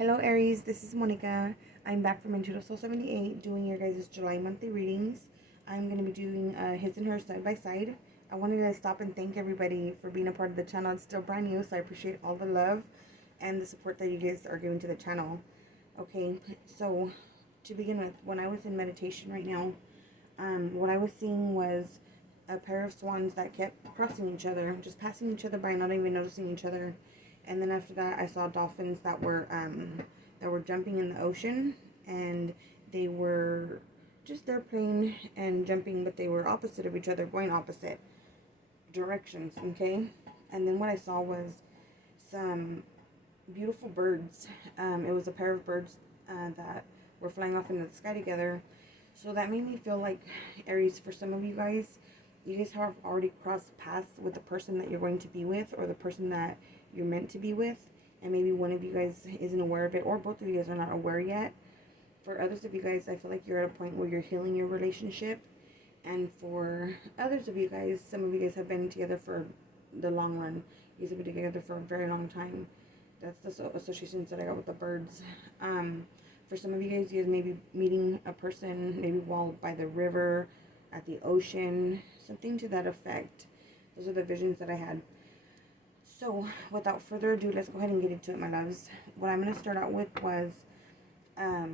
Hello Aries, this is Monica. I'm back from Intuitive Soul 78 doing your guys' July monthly readings. I'm going to be doing his and her side by side. I wanted to stop and thank everybody for being a part of the channel. It's still brand new, so I appreciate all the love and the support that you guys are giving to the channel. Okay, so to begin with, when I was in meditation right now, what I was seeing was a pair of swans that kept crossing each other, just passing each other by, not even noticing each other. And then after that, I saw dolphins that were jumping in the ocean, and they were just there playing and jumping, but they were opposite of each other, going opposite directions. Okay, and then what I saw was some beautiful birds. It was a pair of birds that were flying off into the sky together. So that made me feel like, Aries, for some of you guys have already crossed paths with the person that you're going to be with, or the person that you're meant to be with, and maybe one of you guys isn't aware of it, or both of you guys are not aware yet. For others of you guys, I feel like you're at a point where you're healing your relationship, and for others of you guys, some of you guys have been together for the long run. You guys have been together for a very long time. That's the associations that I got with the birds. For some of you guys may be meeting a person maybe while by the river, at the ocean, something to that effect. Those are the visions that I had. So, without further ado, let's go ahead and get into it, my loves. What I'm going to start out with was, I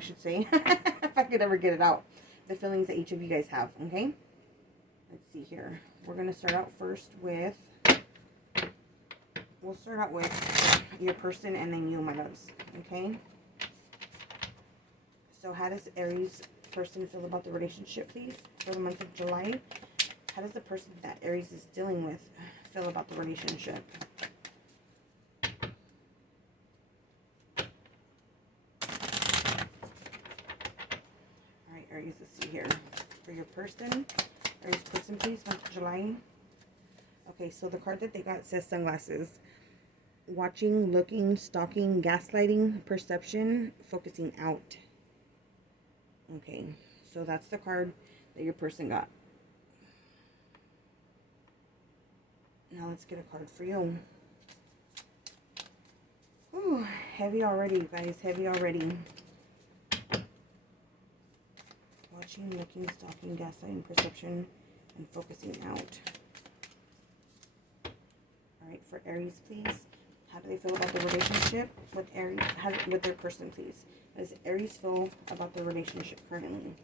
should say, if I could ever get it out, the feelings that each of you guys have, okay? Let's see here. We're going to start out first with, we'll start out with your person and then you, my loves, okay? So, how does Aries person feel about the relationship, please, for the month of July? How does the person that Aries is dealing with feel about the relationship? Alright, Aries, let's see here. For your person, Aries person, please, month of July. Okay, so the card that they got says sunglasses. Watching, looking, stalking, gaslighting, perception, focusing out. Okay, so that's the card that your person got. Now let's get a card for you. Ooh, heavy already, you guys. Heavy already. Watching, looking, stalking, gaslighting, perception, and focusing out. Alright, for Aries, please. How do they feel about the relationship with Aries? With their person, please. How does Aries feel about the relationship currently?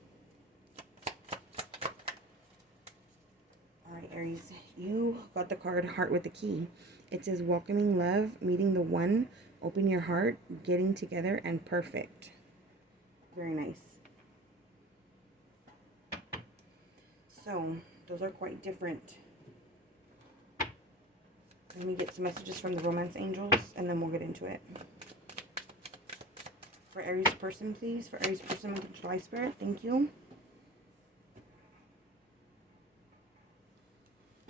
Alright, Aries, you got the card Heart with the Key. It says welcoming love, meeting the one, open your heart, getting together, and perfect. Very nice. So, those are quite different. Let me get some messages from the romance angels, and then we'll get into it. For Aries person, please. For Aries person with the July spirit, thank you.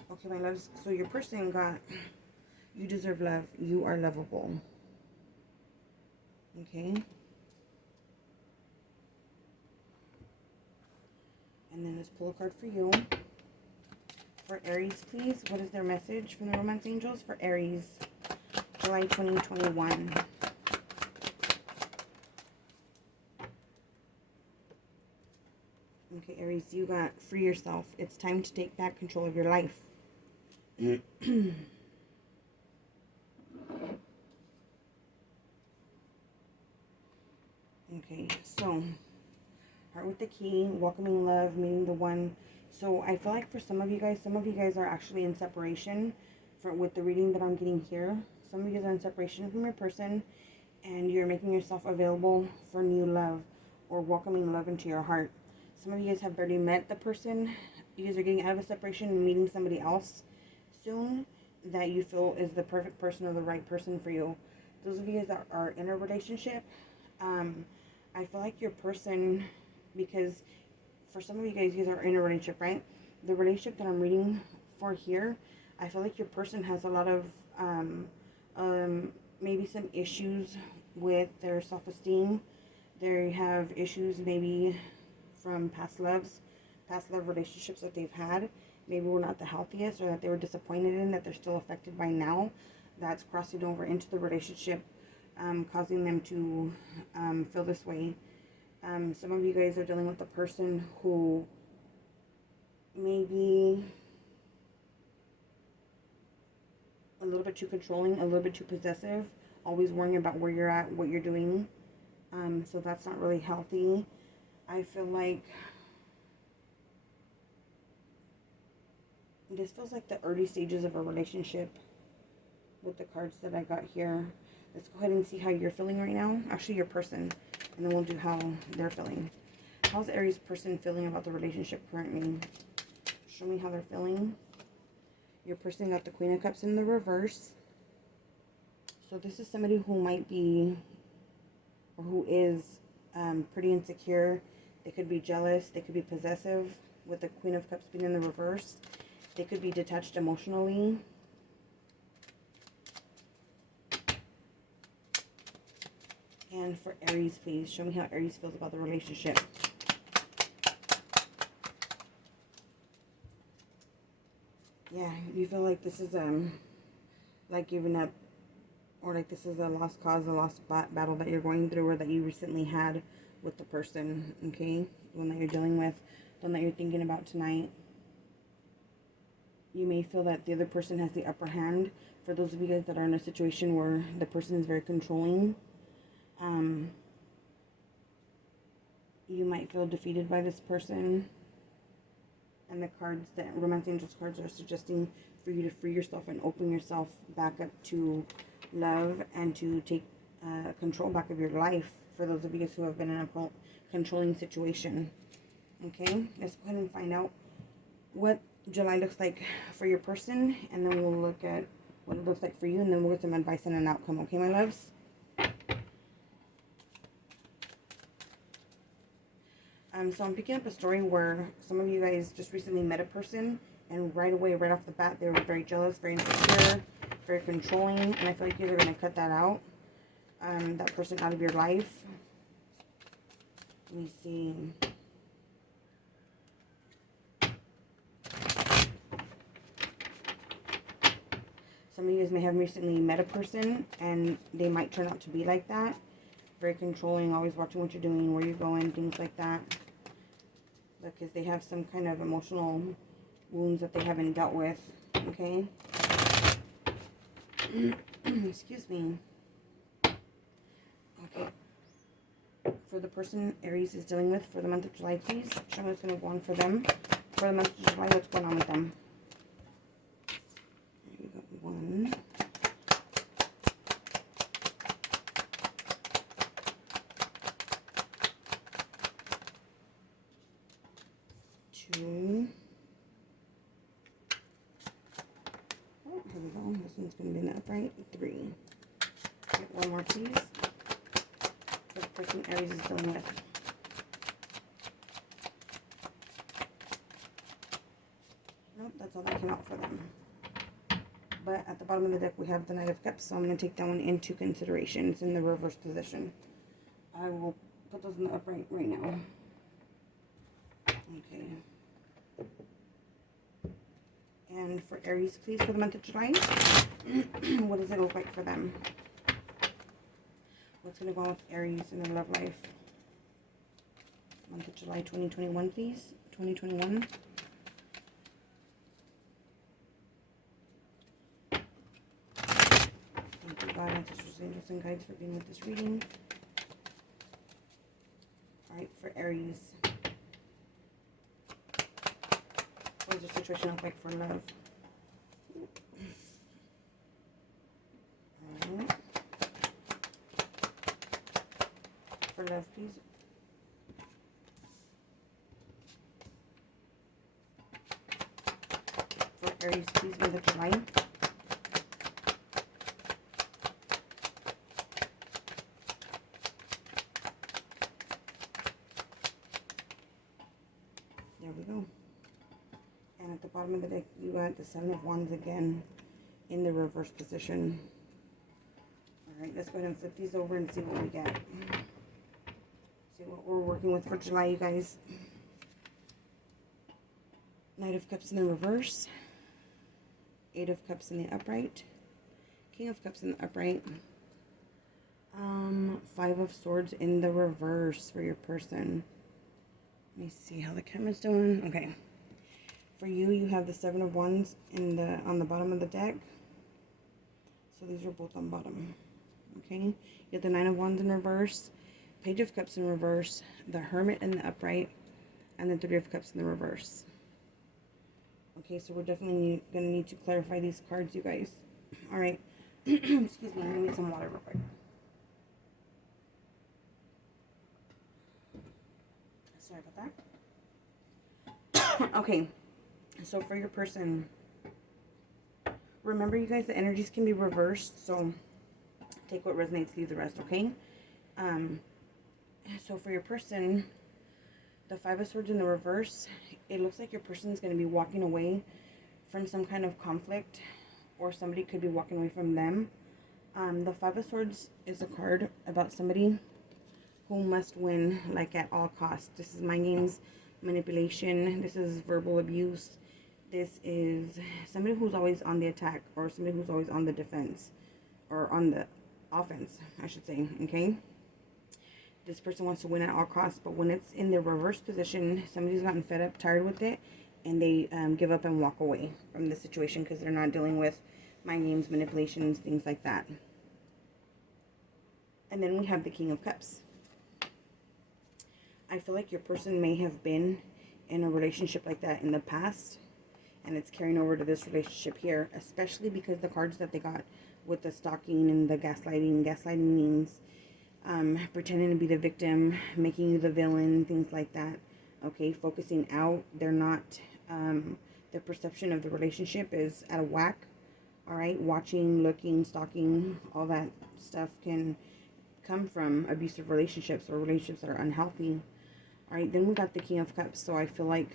Okay, my loves, so your person got, you deserve love. You are lovable. Okay. And then let's pull a card for you. For Aries, please, what is their message from the romance angels for Aries, July 2021? Okay, Aries, you got free yourself. It's time to take back control of your life. Okay, so Heart with the Key, welcoming love, meeting the one. So I feel like for some of you guys are actually in separation with the reading that I'm getting here. Some of you guys are in separation from your person, and you're making yourself available for new love or welcoming love into your heart. Some of you guys have already met the person. You guys are getting out of a separation and meeting somebody else soon that you feel is the perfect person or the right person for you. Those of you guys that are in a relationship, I feel like your person, because for some of you guys are in a relationship, right? The relationship that I'm reading for here, I feel like your person has a lot of maybe some issues with their self-esteem. They have issues maybe from past love relationships that they've had. Maybe were not the healthiest, or that they were disappointed in, that they're still affected by now. that's crossing over into the relationship, causing them to feel this way. Some of you guys are dealing with a person who maybe a little bit too controlling, a little bit too possessive, always worrying about where you're at, what you're doing. So that's not really healthy. I feel like this feels like the early stages of a relationship with the cards that I got here. Let's go ahead and see how you're feeling right now. Actually, your person. And then we'll do how they're feeling. How's Aries person feeling about the relationship currently? Show me how they're feeling. Your person got the Queen of Cups in the reverse. So this is somebody who might be, or who is pretty insecure. They could be jealous. They could be possessive with the Queen of Cups being in the reverse. They could be detached emotionally. And for Aries, please, show me how Aries feels about the relationship. Yeah, you feel like this is like giving up, or like this is a lost cause, a lost battle that you're going through, or that you recently had with the person, okay? The one that you're dealing with, the one that you're thinking about tonight. You may feel that the other person has the upper hand. For those of you guys that are in a situation where the person is very controlling, you might feel defeated by this person. And the cards, the Romance Angels cards, are suggesting for you to free yourself and open yourself back up to love and to take control back of your life, for those of you guys who have been in a controlling situation. Okay, let's go ahead and find out what July looks like for your person, and then we'll look at what it looks like for you, and then we'll get some advice and an outcome. Okay, my loves? So I'm picking up a story where some of you guys just recently met a person, and right away, right off the bat, they were very jealous, very insecure, very controlling, and I feel like you guys are going to cut that out, that person out of your life. Let me see. Some of you guys may have recently met a person, and they might turn out to be like that. Very controlling, always watching what you're doing, where you're going, things like that. Because they have some kind of emotional wounds that they haven't dealt with. Okay? Excuse me. Okay. For the person Aries is dealing with for the month of July, please show me what's going to go on for them. For the month of July, what's going on with them? You got 1. 2. Oh, here we go. This one's going to be in the upright. 3. Get one more, please. For the person Aries is dealing with. Nope, that's all that came out for them. But at the bottom of the deck, we have the Knight of Cups, so I'm going to take that one into consideration. It's in the reverse position. I will put those in the upright right now. Okay. And for Aries, please, for the month of July, what does it look like for them? What's going to go on with Aries in their love life? Month of July 2021, please. 2021. Thank you, God, ancestors, angels, and guides for being with this reading. Alright, for Aries. What does the situation look like for love? Alright. For love, please. For Aries, please, month of July. There we go. And at the bottom of the deck, you got the 7 of Wands again in the reverse position. Alright, let's go ahead and flip these over and see what we get. See what we're working with for July, you guys. Knight of Cups in the reverse. 8 of Cups in the upright. King of Cups in the upright. Five of Swords in the reverse for your person. Let me see how the camera's doing. Okay. For you, you have the Seven of Wands on the bottom of the deck. So these are both on bottom. Okay. You have the Nine of Wands in reverse, Page of Cups in reverse, the Hermit in the upright, and the Three of Cups in the reverse. Okay, so we're definitely going to need to clarify these cards, you guys. All right. Excuse me, let me get some water real quick. Sorry about that. Okay, so for your person, remember, you guys, the energies can be reversed, so take what resonates, leave the rest, okay? So for your person, the Five of Swords in the reverse, it looks like your person is going to be walking away from some kind of conflict, or somebody could be walking away from them. The Five of Swords is a card about somebody who must win, like, at all costs. This is mind games, manipulation. This is verbal abuse. This is somebody who's always on the attack, or somebody who's always on the defense, or on the offense, I should say, okay? This person wants to win at all costs, but when it's in the reverse position, somebody's gotten fed up, tired with it, and they give up and walk away from the situation because they're not dealing with mind games, manipulations, things like that. And then we have the King of Cups. I feel like your person may have been in a relationship like that in the past, and it's carrying over to this relationship here, especially because the cards that they got with the stalking and the gaslighting. Gaslighting means pretending to be the victim, making you the villain, things like that. Okay, focusing out. They're not, their perception of the relationship is out of whack. All right, watching, looking, stalking, all that stuff can come from abusive relationships or relationships that are unhealthy. All right, then we got the King of Cups. So I feel like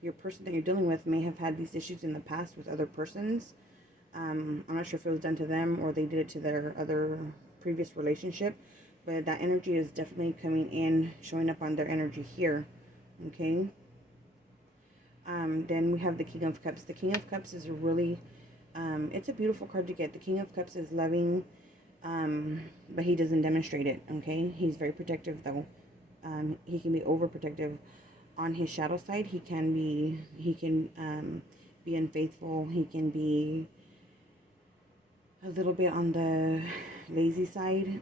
your person that you're dealing with may have had these issues in the past with other persons. I'm not sure if it was done to them or they did it to their other previous relationship, but that energy is definitely coming in, showing up on their energy here. Okay. Then we have the King of Cups. The King of Cups is a really, it's a beautiful card to get. The King of Cups is loving, but he doesn't demonstrate it. Okay. He's very protective though. He can be overprotective. On his shadow side, he can be unfaithful. He can be a little bit on the lazy side.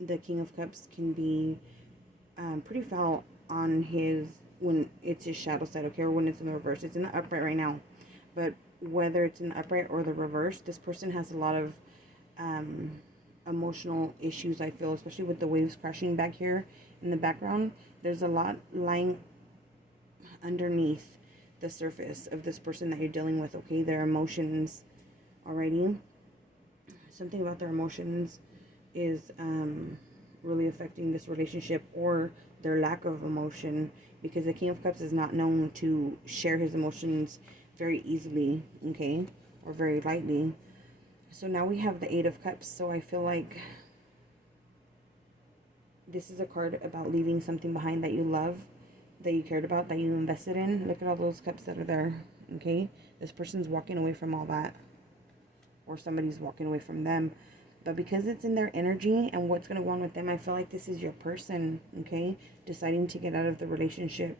The King of Cups can be pretty foul on when it's his shadow side, okay, or when it's in the reverse. It's in the upright right now, but whether it's in the upright or the reverse, this person has a lot of emotional issues, I feel, especially with the waves crashing back here in the background. There's a lot lying underneath the surface of this person that you're dealing with, okay? Their emotions, alrighty? Something about their emotions is really affecting this relationship, or their lack of emotion, because the King of Cups is not known to share his emotions very easily, okay? Or very lightly. So now we have the Eight of Cups. So I feel like this is a card about leaving something behind that you love, that you cared about, that you invested in. Look at all those cups that are there, okay? This person's walking away from all that, or somebody's walking away from them. But because it's in their energy and what's going to go on with them, I feel like this is your person, okay? Deciding to get out of the relationship,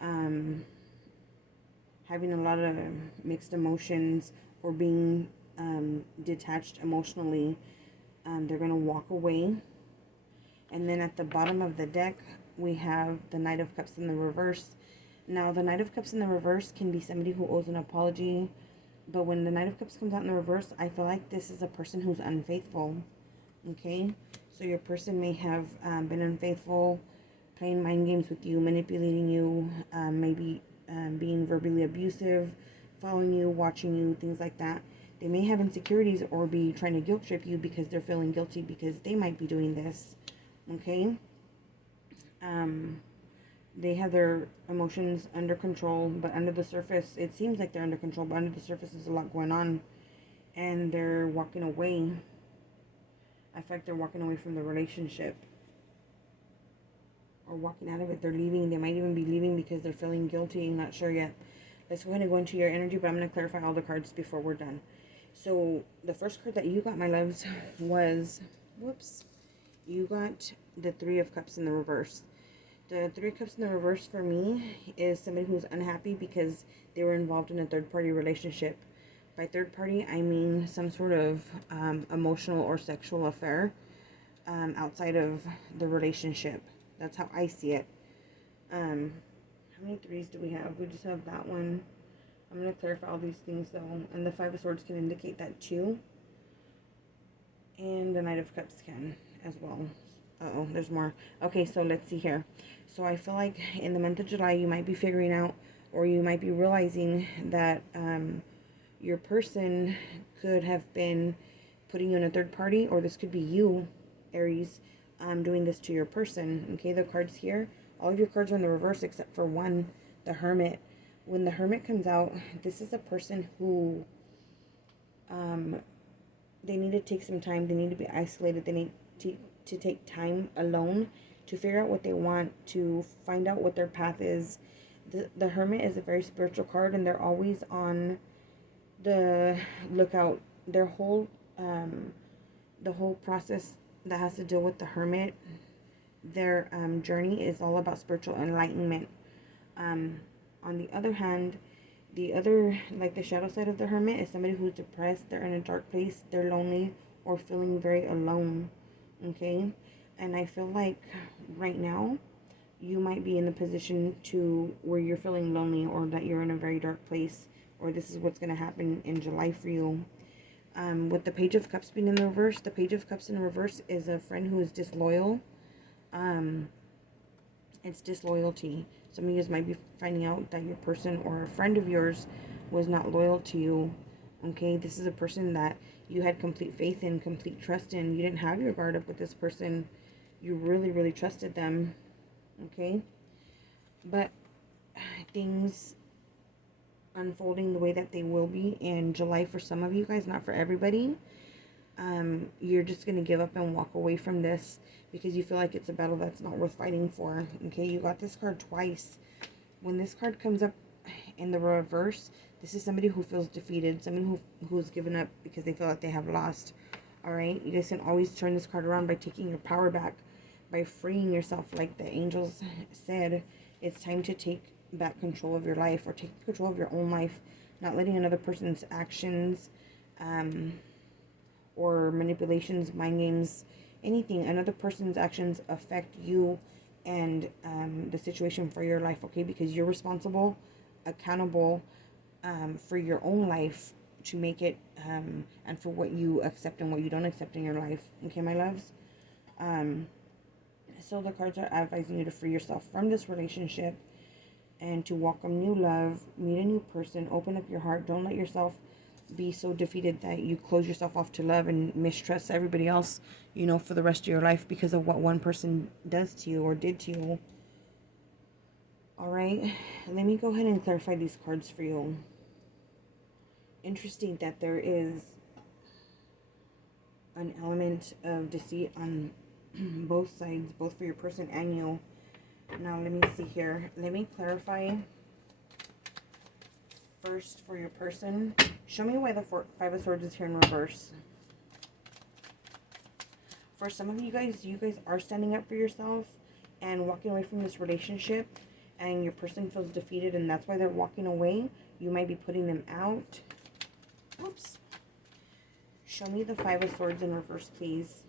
having a lot of mixed emotions, or being detached emotionally. They're going to walk away. And then at the bottom of the deck, we have the Knight of Cups in the reverse. Now, the Knight of Cups in the reverse can be somebody who owes an apology. But when the Knight of Cups comes out in the reverse, I feel like this is a person who's unfaithful. Okay? So your person may have been unfaithful, playing mind games with you, manipulating you, maybe being verbally abusive, following you, watching you, things like that. They may have insecurities or be trying to guilt trip you because they're feeling guilty because they might be doing this. Okay? They have their emotions under control, but under the surface, it seems like they're under control, but under the surface, there's a lot going on, and they're walking away. I feel like they're walking away from the relationship, or walking out of it. They're leaving. They might even be leaving because they're feeling guilty. I'm not sure yet. Let's go ahead and go into your energy, but I'm going to clarify all the cards before we're done. So the first card that you got, my loves, was, whoops, you got the Three of Cups in the reverse. The Three of Cups in the reverse for me is somebody who's unhappy because they were involved in a third-party relationship. By third party, I mean some sort of emotional or sexual affair outside of the relationship. That's how I see it. How many threes do we have? We just have that one. I'm going to clarify all these things though. And the Five of Swords can indicate that too. And the Knight of Cups can as well. Uh-oh, there's more. Okay, so let's see here. So I feel like in the month of July, you might be figuring out, or you might be realizing that your person could have been putting you in a third party, or this could be you, Aries, doing this to your person. Okay, the cards here, all of your cards are in the reverse except for one, the Hermit. When the Hermit comes out, this is a person who they need to take some time. They need to be isolated. They need to take time alone to figure out what they want, to find out what their path is. The Hermit is a very spiritual card, and they're always on the lookout. Their whole the whole process that has to deal with the Hermit, their journey is all about spiritual enlightenment. On the other hand, the other, like the shadow side of the Hermit, is somebody who's depressed, they're in a dark place, they're lonely, or feeling very alone. Okay, and I feel like right now you might be in the position to where you're feeling lonely, or that you're in a very dark place, or this is what's going to happen in July for you. With the Page of Cups being in the reverse, the Page of Cups in the reverse is a friend who is disloyal. It's disloyalty. Some of you guys might be finding out that your person or a friend of yours was not loyal to you. Okay, this is a person that you had complete faith in, complete trust in. You didn't have your guard up with this person. You really, really trusted them. Okay, but things unfolding the way that they will be in July for some of you guys, not for everybody. You're just going to give up and walk away from this because you feel like it's a battle that's not worth fighting for. Okay, you got this card twice. When this card comes up in the reverse, this is somebody who feels defeated, somebody who's given up because they feel like they have lost. All right, you guys can always turn this card around by taking your power back, by freeing yourself. Like the angels said, it's time to take back control of your life, or take control of your own life, not letting another person's actions or manipulations, mind games, anything, another person's actions affect you and the situation for your life. Okay, because you're responsible, accountable for your own life, to make it and for what you accept and what you don't accept in your life. Okay, my loves. So the cards are advising you to free yourself from this relationship and to welcome new love, meet a new person, open up your heart. Don't let yourself be so defeated that you close yourself off to love and mistrust everybody else, you know, for the rest of your life because of what one person does to you or did to you. All right, let me go ahead and clarify these cards for you. Interesting that there is an element of deceit on both sides, both for your person and you. Now, let me see here. Let me clarify first for your person. Show me why the Five of Swords is here in reverse. For some of you guys are standing up for yourself and walking away from this relationship, and your person feels defeated, and that's why they're walking away. You might be putting them out. Oops. Show me the Five of Swords in reverse, please.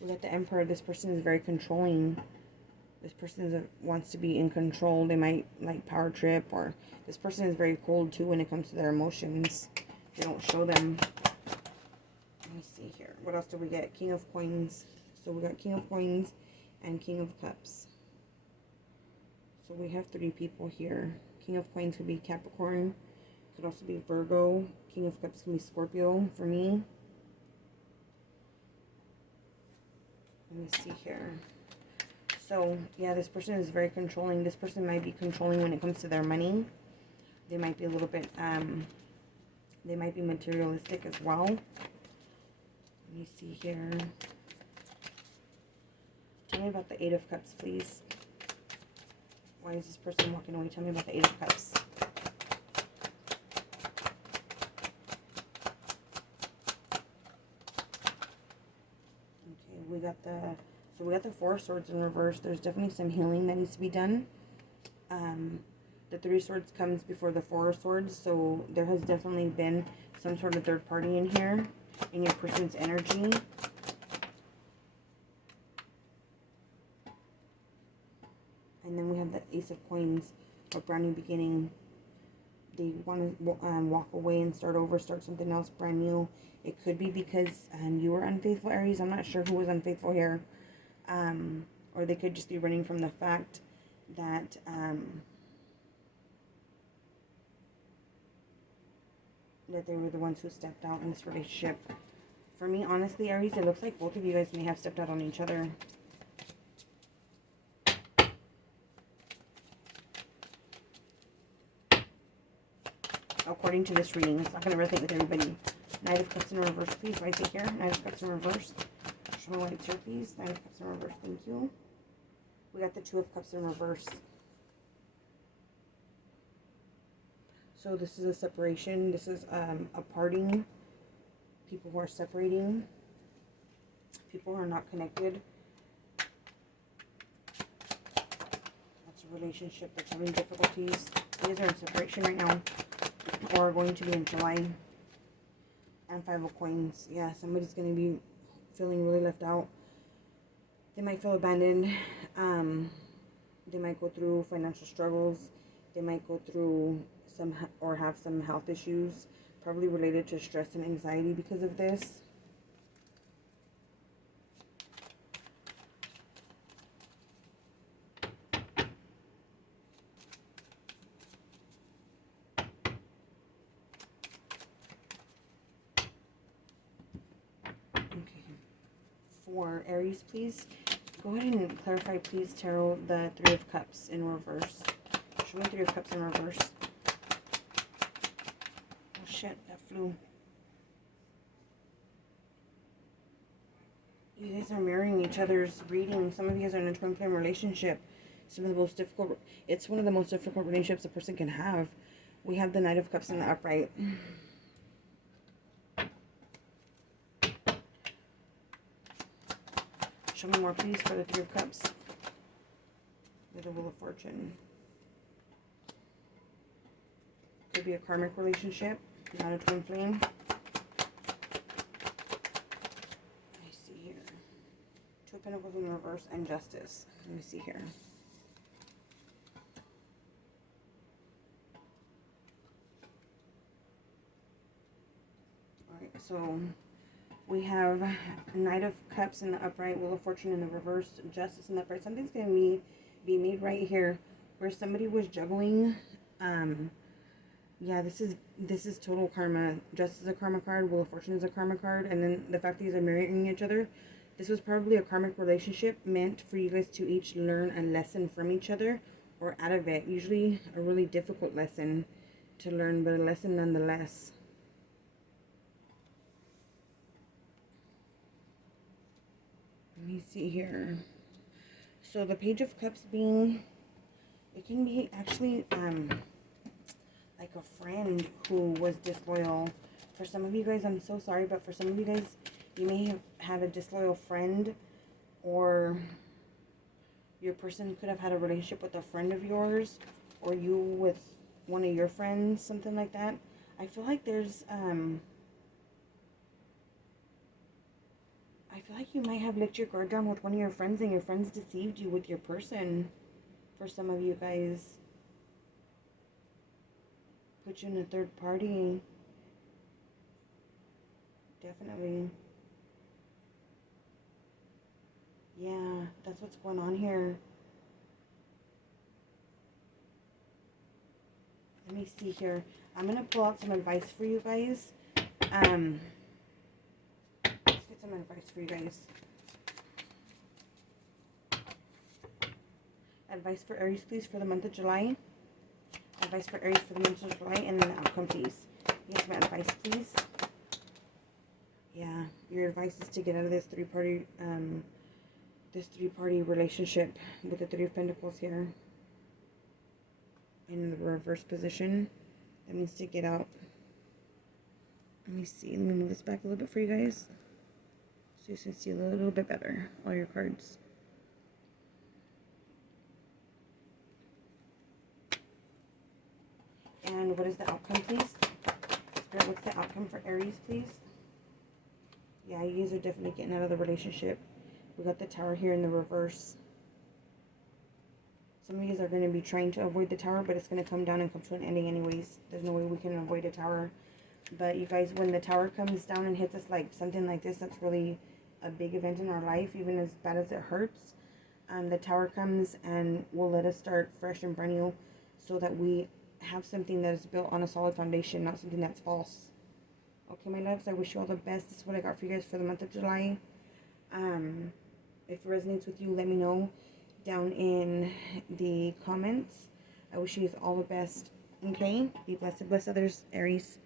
We got the Emperor. This person is very controlling. This person wants to be in control. They might like power trip, or this person is very cold too when it comes to their emotions. They don't show them. Let me see here. What else do we get? King of Coins. So we got King of Coins and King of Cups. So we have 3 people here. King of Coins could be Capricorn. Could also be Virgo. King of Cups can be Scorpio for me. Let me see here. So, yeah, this person is very controlling. This person might be controlling when it comes to their money. They might be a little bit, they might be materialistic as well. Let me see here. Tell me about the Eight of Cups, please. Why is this person walking away? Tell me about the Eight of Cups. we got the Four of Swords in reverse. There's definitely some healing that needs to be done. The Three of Swords comes before the Four of Swords, so there has definitely been some sort of third party in here, in your person's energy. And then we have the Ace of Coins, a brand new beginning. They want to walk away and start over, start something else brand new. It could be because you were unfaithful, Aries. I'm not sure who was unfaithful here. Or they could just be running from the fact that that they were the ones who stepped out in this relationship. For me, honestly, Aries, it looks like both of you guys may have stepped out on each other. According to this reading, it's not going to resonate with everybody. Knight of Cups in reverse, please. Why is it here? Knight of Cups in reverse. Show me why it's here, please. Knight of Cups in reverse. Thank you. We got the Two of Cups in reverse. So this is a separation. This is a parting. People who are separating. People who are not connected. That's a relationship that's having difficulties. You guys are in separation right now. Or going to be in July. And Five of Coins. Yeah, somebody's going to be feeling really left out. They might feel abandoned. They might go through financial struggles. They might go through or have some health issues, probably related to stress and anxiety because of this. Okay. For Aries, please go ahead and clarify, please, Tarot, the Three of Cups in reverse. Show me Three of Cups in reverse. Oh shit, that flew. You guys are mirroring each other's reading. Some of you guys are in a twin flame relationship. Some of the most difficult, it's one of the most difficult relationships a person can have. We have the Knight of Cups in the upright. Show me more, please, for the Three of Cups. With the Wheel of Fortune. Could be a karmic relationship, not a twin flame. I see here. Two of Pentacles in reverse and Justice. Let me see here. Alright, so we have Knight of Cups in the upright, Wheel of Fortune in the reverse, Justice in the upright. Something's going to be made right here where somebody was juggling. Yeah, this is total karma. Justice is a karma card, Wheel of Fortune is a karma card, and then the fact that these are marrying each other. This was probably a karmic relationship meant for you guys to each learn a lesson from each other or out of it. Usually a really difficult lesson to learn, but a lesson nonetheless. Let me see here. So the Page of Cups being, it can be actually like a friend who was disloyal. For some of you guys, I'm so sorry, but for some of you guys, you may have had a disloyal friend, or your person could have had a relationship with a friend of yours, or you with one of your friends, something like that. I feel like there's I feel like you might have let your guard down with one of your friends, and your friends deceived you with your person. For some of you guys, put you in a third party. Definitely. Yeah, that's what's going on here. Let me see here. I'm going to pull out some advice for you guys. Let's get some advice for you guys. Advice for Aries, please, for the month of July. Advice for Aries for the month of July, and then the outcome, please. Yes, my advice, please. Yeah, your advice is to get out of this three-party relationship with the Three of Pentacles here in the reverse position. That means to get out. Let me see. Let me move this back a little bit for you guys so you can see a little bit better all your cards. And what is the outcome, please? Spirit, what's the outcome for Aries, please? Yeah, you guys are definitely getting out of the relationship. We got the Tower here in the reverse. Some of you guys are going to be trying to avoid the Tower, but it's going to come down and come to an ending anyways. There's no way we can avoid a Tower. But you guys, when the Tower comes down and hits us like something like this, that's really a big event in our life, even as bad as it hurts. The Tower comes and will let us start fresh and brand new so that we have something that is built on a solid foundation, not something that's false. Okay, my loves, I wish you all the best. This is what I got for you guys for the month of July. If it resonates with you, let me know down in the comments. I wish you guys all the best. Okay? Be blessed. Bless others, Aries.